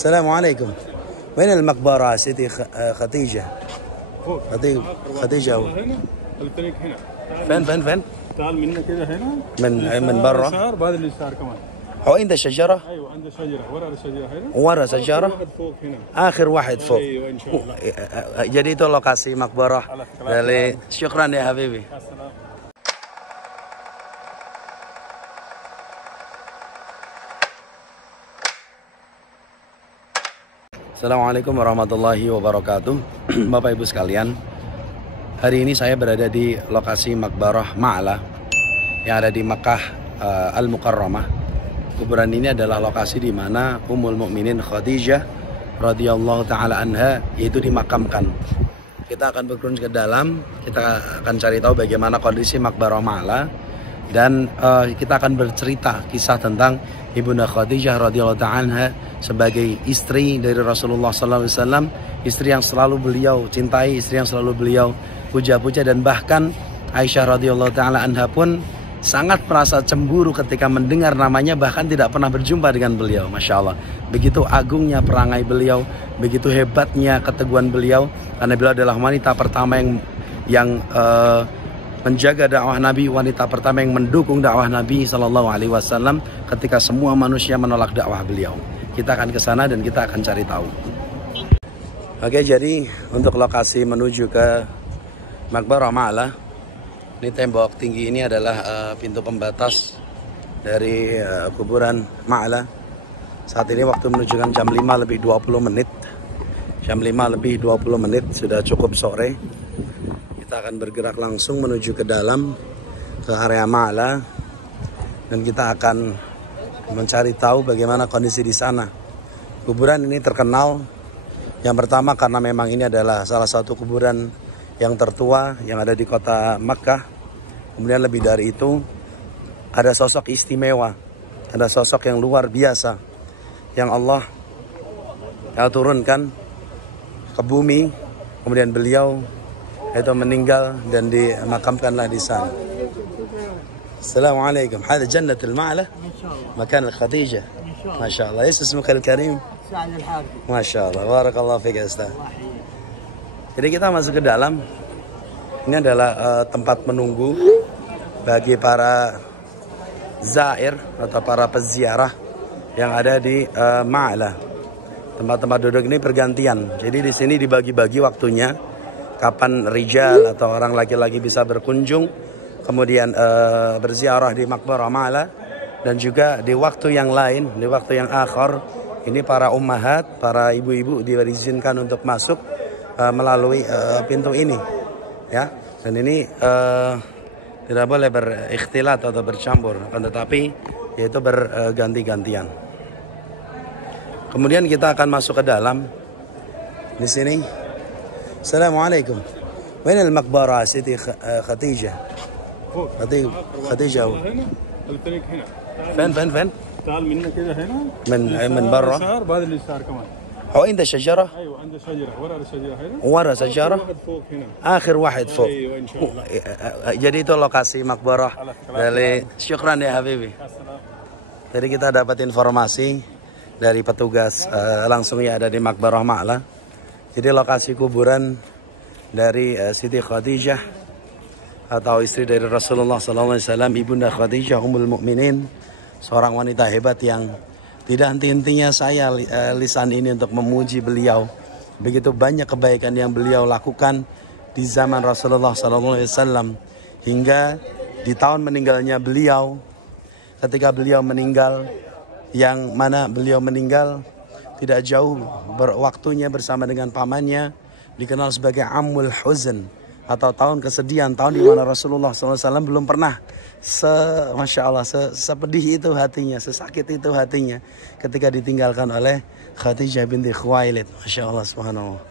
السلام عليكم. وين المقبرة سيدي خديجة؟ خديجة هنا الطريق هنا. فين؟ تعال منا كده هنا. من برا. اليسار بعد اليسار كمان. هو عند الشجرة؟ ايوه عند شجرة، ورا الشجرة هنا. ورا شجرة؟ واحد فوق هنا. آخر واحد فوق. ايوه ان شاء الله. Jadi itu lokasi makbarah dari syukran ya Habibi. السلام. Assalamualaikum warahmatullahi wabarakatuh. Bapak Ibu sekalian, hari ini saya berada di lokasi Makbarah Ma'la yang ada di Makkah Al-Mukarramah. Kuburan ini adalah lokasi di mana Ummul Mukminin Khadijah radhiyallahu taala anha yaitu dimakamkan. Kita akan berkunjung ke dalam, kita akan cari tahu bagaimana kondisi Makbarah Ma'la dan kita akan bercerita kisah tentang Ibunda Khadijah radhiyallahu taala anha sebagai istri dari Rasulullah SAW, istri yang selalu beliau cintai, istri yang selalu beliau puja-puja, dan bahkan Aisyah radhiyallahu taala anha pun sangat merasa cemburu ketika mendengar namanya, bahkan tidak pernah berjumpa dengan beliau. Masya Allah, begitu agungnya perangai beliau, begitu hebatnya keteguhan beliau, karena beliau adalah wanita pertama yang menjaga dakwah Nabi, wanita pertama yang mendukung dakwah Nabi SAW ketika semua manusia menolak dakwah beliau. Kita akan ke sana dan kita akan cari tahu. Oke, jadi untuk lokasi menuju ke Makbarah Ma'la, ini tembok tinggi ini adalah pintu pembatas dari kuburan Ma'la. Saat ini waktu menunjukkan jam 5 lebih 20 menit. Jam 5 lebih 20 menit, sudah cukup sore. Kita akan bergerak langsung menuju ke dalam, ke area Ma'la, dan kita akan mencari tahu bagaimana kondisi di sana. Kuburan ini terkenal yang pertama karena memang ini adalah salah satu kuburan yang tertua yang ada di kota Makkah. Kemudian lebih dari itu, ada sosok istimewa, ada sosok yang luar biasa yang Allah turunkan ke bumi. Kemudian beliau itu meninggal dan dimakamkanlah di sana. Assalamualaikum. Hada Jannatul Ma'la. Makan Khadijah. Masya Allah. Is ismuka al-karim? Sa'ad al-Harbi. Masya Allah. Barakallahu fiik ya Ustaz. Jadi kita masuk ke dalam. Ini adalah tempat menunggu bagi para zair atau para peziarah yang ada di Ma'la. Tempat-tempat duduk ini pergantian. Jadi di sini dibagi-bagi waktunya. Kapan rijal atau orang laki-laki bisa berkunjung, kemudian berziarah di Makbarah Ma'la, dan juga di waktu yang lain, di waktu yang akhir, ini para ummahat, para ibu-ibu diizinkan untuk masuk melalui pintu ini, ya. Dan ini tidak boleh berikhtilat atau bercampur, akan tetapi yaitu berganti-gantian. Kemudian kita akan masuk ke dalam. Di sini. Assalamualaikum. وين المقبرة سيدي خديجة؟ خديجة هنا الطريق هنا. فين؟ تعال منا كده هنا. من برا. اليسار بعد اليسار كمان. هو عند الشجرة؟ ايوه عند شجرة، ورا الشجرة هنا. ورا شجرة؟ واحد فوق هنا. آخر واحد فوق. ايوه ان شاء الله. Jadi itu lokasi makbarah dari syukran ya Habibi. السلام. Jadi kita dapat informasi dari petugas langsung yang ada di Makbarah Ma'la. Jadi lokasi kuburan dari Siti Khadijah atau istri dari Rasulullah SAW, Ibunda Khadijah Ummul Mukminin, seorang wanita hebat yang tidak henti-hentinya saya lisan ini untuk memuji beliau. Begitu banyak kebaikan yang beliau lakukan di zaman Rasulullah SAW, hingga di tahun meninggalnya beliau, ketika beliau meninggal, yang mana beliau meninggal tidak jauh waktunya bersama dengan pamannya, dikenal sebagai Amul Huzn atau tahun kesedihan, tahun di mana Rasulullah SAW belum pernah Masya Allah, sepedih itu hatinya, sesakit itu hatinya ketika ditinggalkan oleh Khadijah binti Khuwailid. Masya Allah subhanallah.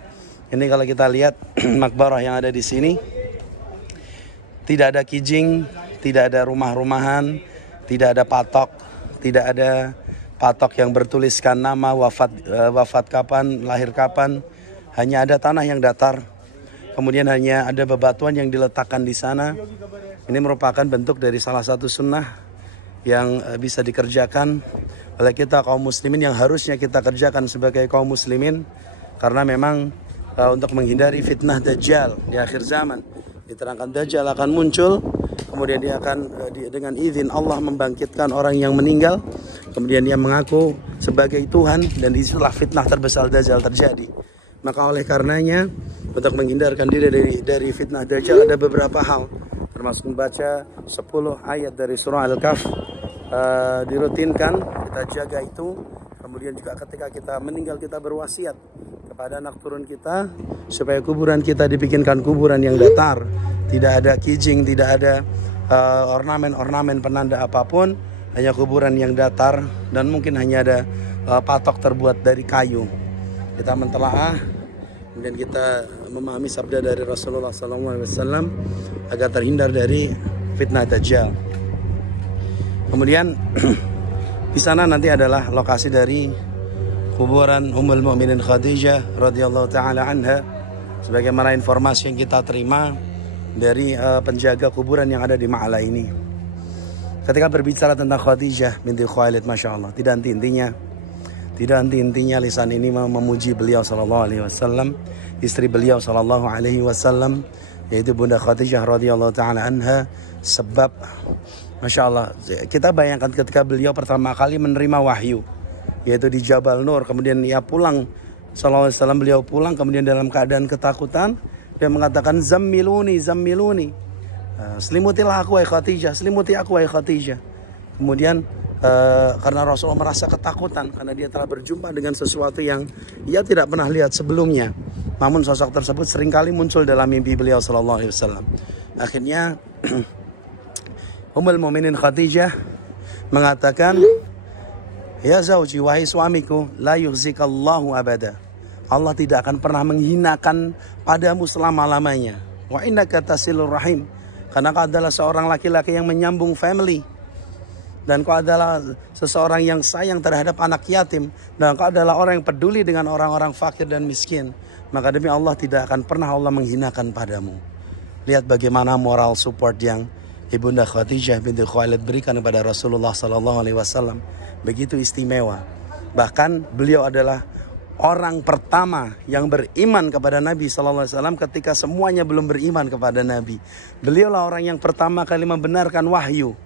Ini kalau kita lihat makbarah yang ada di sini, tidak ada kijing, tidak ada rumah-rumahan, tidak ada patok, tidak ada patok yang bertuliskan nama, wafat kapan, lahir kapan. Hanya ada tanah yang datar. Kemudian hanya ada bebatuan yang diletakkan di sana. Ini merupakan bentuk dari salah satu sunnah yang bisa dikerjakan oleh kita kaum muslimin yang harusnya kita kerjakan sebagai kaum muslimin, karena memang untuk menghindari fitnah Dajjal di akhir zaman. Diterangkan Dajjal akan muncul, kemudian dia akan dengan izin Allah membangkitkan orang yang meninggal, kemudian dia mengaku sebagai Tuhan, dan disitulah fitnah terbesar Dajjal terjadi. Maka oleh karenanya untuk menghindarkan diri dari fitnah Dajjal ada beberapa hal, termasuk membaca 10 ayat dari surah Al-Kahf dirutinkan, kita jaga itu. Kemudian juga ketika kita meninggal kita berwasiat kepada anak turun kita supaya kuburan kita dibikinkan kuburan yang datar, tidak ada kijing, tidak ada ornamen-ornamen penanda apapun, hanya kuburan yang datar, dan mungkin hanya ada patok terbuat dari kayu. Kita mentelaah, kemudian kita memahami sabda dari Rasulullah SAW agar terhindar dari fitnah Dajjal. Kemudian di sana nanti adalah lokasi dari kuburan Ummul Mukminin Khadijah radhiyallahu taala anha, sebagaimana informasi yang kita terima dari penjaga kuburan yang ada di Ma'la ini. Ketika berbicara tentang Khadijah binti Khuwailid, masya Allah, tidak henti-hentinya lisan ini memuji beliau sallallahu alaihi wasallam, istri beliau sallallahu alaihi wasallam, yaitu Bunda Khadijah radhiyallahu taala anha. Sebab masya Allah, kita bayangkan ketika beliau pertama kali menerima wahyu, yaitu di Jabal Nur, kemudian ia pulang sallallahu alaihi wasallam, beliau pulang kemudian dalam keadaan ketakutan, dia mengatakan zammiluni, selimutilah aku wahai Khadijah, selimuti aku wahai Khadijah. Kemudian karena Rasulullah merasa ketakutan karena dia telah berjumpa dengan sesuatu yang ia tidak pernah lihat sebelumnya, namun sosok tersebut seringkali muncul dalam mimpi beliau sallallahu alaihi wasallam. Akhirnya Ummul Mukminin Khadijah mengatakan, ya zauji, wahai suamiku, la yuhzikallahu abada, Allah tidak akan pernah menghinakan padamu selama-lamanya. Wa innaka tasilur rahim, karena kau adalah seorang laki-laki yang menyambung family, dan kau adalah seseorang yang sayang terhadap anak yatim, dan kau adalah orang yang peduli dengan orang-orang fakir dan miskin. Maka demi Allah tidak akan pernah Allah menghinakan padamu. Lihat bagaimana moral support yang Ibunda Khadijah binti Khuwailid berikan kepada Rasulullah SAW, begitu istimewa. Bahkan beliau adalah orang pertama yang beriman kepada Nabi SAW ketika semuanya belum beriman kepada Nabi. Beliaulah orang yang pertama kali membenarkan wahyu.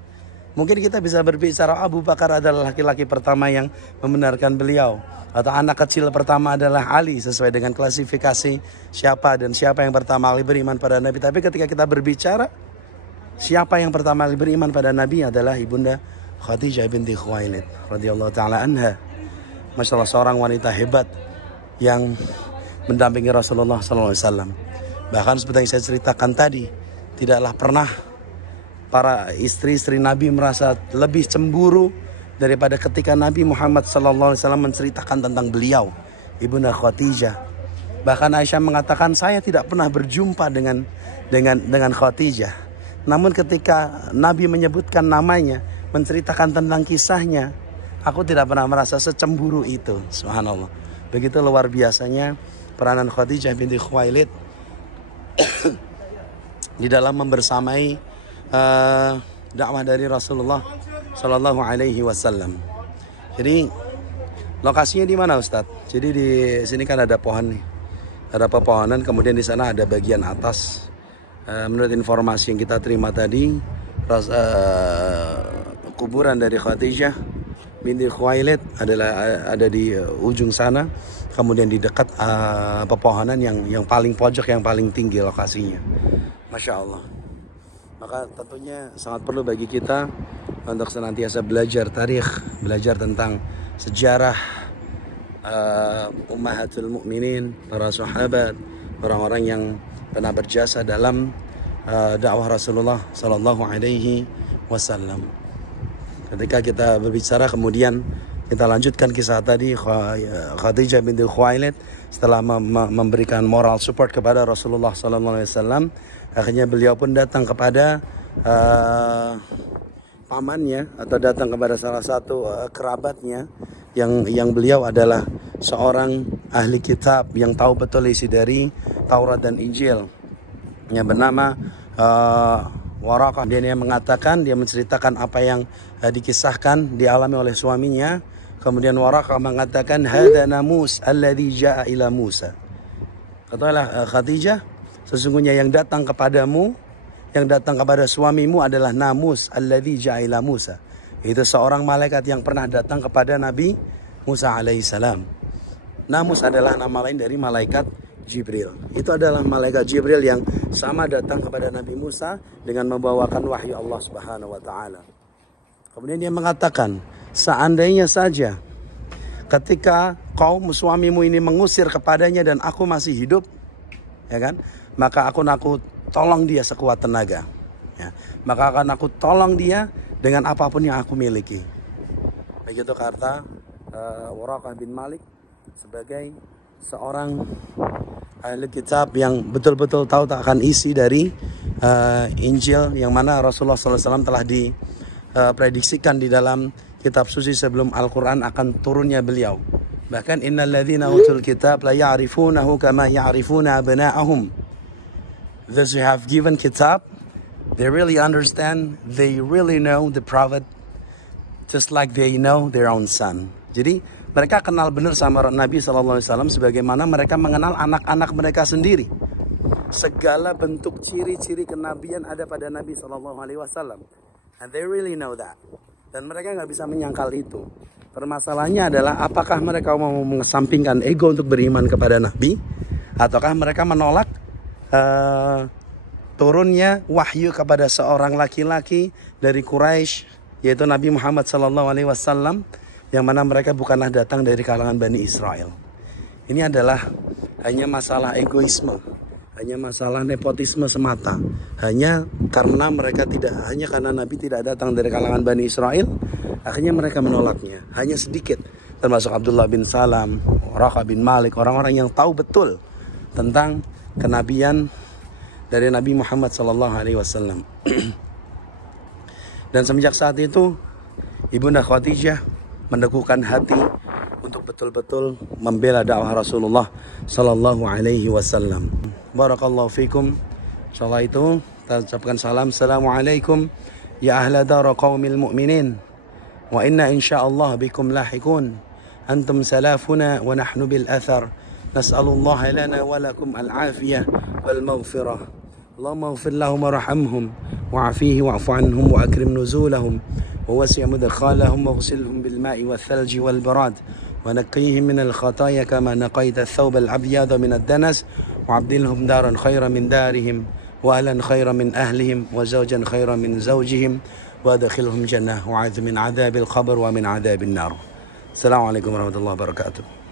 Mungkin kita bisa berbicara Abu Bakar adalah laki-laki pertama yang membenarkan beliau, atau anak kecil pertama adalah Ali, sesuai dengan klasifikasi siapa yang pertama kali beriman pada Nabi. Tapi ketika kita berbicara siapa yang pertama kali beriman pada Nabi adalah Ibunda Khadijah binti Khuwailid radhiyallahu taala anha. Masya Allah, seorang wanita hebat yang mendampingi Rasulullah SAW. Bahkan seperti yang saya ceritakan tadi, tidaklah pernah para istri-istri Nabi merasa lebih cemburu daripada ketika Nabi Muhammad SAW menceritakan tentang beliau, Ibunda Khadijah. Bahkan Aisyah mengatakan, saya tidak pernah berjumpa dengan Khadijah, namun ketika Nabi menyebutkan namanya, menceritakan tentang kisahnya, aku tidak pernah merasa secemburu itu. Subhanallah. Begitu luar biasanya peranan Khadijah binti Khuwailid di dalam membersamai dakwah dari Rasulullah Sallallahu Alaihi Wasallam. Jadi lokasinya di mana, Ustadz? Jadi di sini kan ada pohon nih, ada pepohonan, kemudian di sana ada bagian atas. Menurut informasi yang kita terima tadi, kuburan dari Khadijah binti Khuwailid ada di ujung sana, kemudian di dekat pepohonan yang paling pojok, yang paling tinggi lokasinya. Masya Allah. Maka tentunya sangat perlu bagi kita untuk senantiasa belajar tarikh, belajar tentang sejarah ummahatul mukminin, para sahabat, orang-orang yang pernah berjasa dalam dakwah Rasulullah Sallallahu Alaihi Wasallam. Ketika kita berbicara, kemudian kita lanjutkan kisah tadi, Khadijah binti Khuwailid setelah memberikan moral support kepada Rasulullah Sallallahu Alaihi Wasallam, akhirnya beliau pun datang kepada pamannya, atau datang kepada salah satu kerabatnya yang beliau adalah seorang ahli kitab yang tahu betul isi dari Taurat dan Injil, yang bernama Waraqah. Dia mengatakan, dia menceritakan apa yang dikisahkan dialami oleh suaminya Kemudian Waraqah mengatakan hadza namus alladzi jaa ila Musa. Katakanlah Khadijah, sesungguhnya yang datang kepadamu, yang datang kepada suamimu adalah namus alladzi jaa ila Musa. Itu seorang malaikat yang pernah datang kepada Nabi Musa alaihissalam. Namus adalah nama lain dari malaikat Jibril. Itu adalah malaikat Jibril yang sama datang kepada Nabi Musa dengan membawakan wahyu Allah Subhanahu wa taala. Kemudian dia mengatakan, seandainya saja ketika kaum suamimu ini mengusir kepadanya dan aku masih hidup, ya kan? Maka aku tolong dia sekuat tenaga. Ya. Maka akan aku tolong dia dengan apapun yang aku miliki. Begitu kata Waraqah bin Malik sebagai seorang ahli kitab yang betul-betul tahu akan isi dari Injil yang mana Rasulullah SAW telah diprediksikan di dalam kitab suci sebelum Al-Quran akan turunnya beliau. Bahkan innal ladzina utul kitab la ya'rifunahu kama ya'rifuna abna'ahum. Those who have given kitab, they really understand, they really know the prophet just like they know their own son. Jadi mereka kenal benar sama Nabi SAW sebagaimana mereka mengenal anak-anak mereka sendiri. Segala bentuk ciri-ciri kenabian ada pada Nabi SAW. And they really know that. Dan mereka nggak bisa menyangkal itu. Permasalahannya adalah apakah mereka mau mengesampingkan ego untuk beriman kepada Nabi, ataukah mereka menolak turunnya wahyu kepada seorang laki-laki dari Quraisy, yaitu Nabi Muhammad SAW, yang mana mereka bukanlah datang dari kalangan Bani Israel. Ini adalah hanya masalah egoisme, hanya masalah nepotisme semata. Hanya karena Nabi tidak datang dari kalangan Bani Israel, akhirnya mereka menolaknya. Hanya sedikit, termasuk Abdullah bin Salam, Waraqah bin Malik, orang-orang yang tahu betul tentang kenabian dari Nabi Muhammad SAW. Dan semenjak saat itu, Ibunda Khadijah meneguhkan hati untuk betul-betul membela dakwah Rasulullah sallallahu alaihi wasallam. Barakallahu fikum. Insyaallah itu kita ucapkan salam. Assalamualaikum ya ahla dar qaumil mu'minin. Wa inna insyaallah bikum lahiqun. Antum salafuna wa nahnu bil athar. Nas'alullah lana wa lakum al-afiyah wal maghfirah. Allahumma ighfir lahum warhamhum wa'afihi wa'fu anhum wa akrim nuzulahum. ووسع مدخالهم واغسلهم بالماء والثلج والبراد ونقيهم من الخطايا كما نقيت الثوب الأبيض من الدنس وعبدلهم دارا خيرا من دارهم وأهلا خيرا من أهلهم وزوجا خيرا من زوجهم وأدخلهم جنة وعذ من عذاب القبر ومن عذاب النار. السلام عليكم ورحمة الله وبركاته.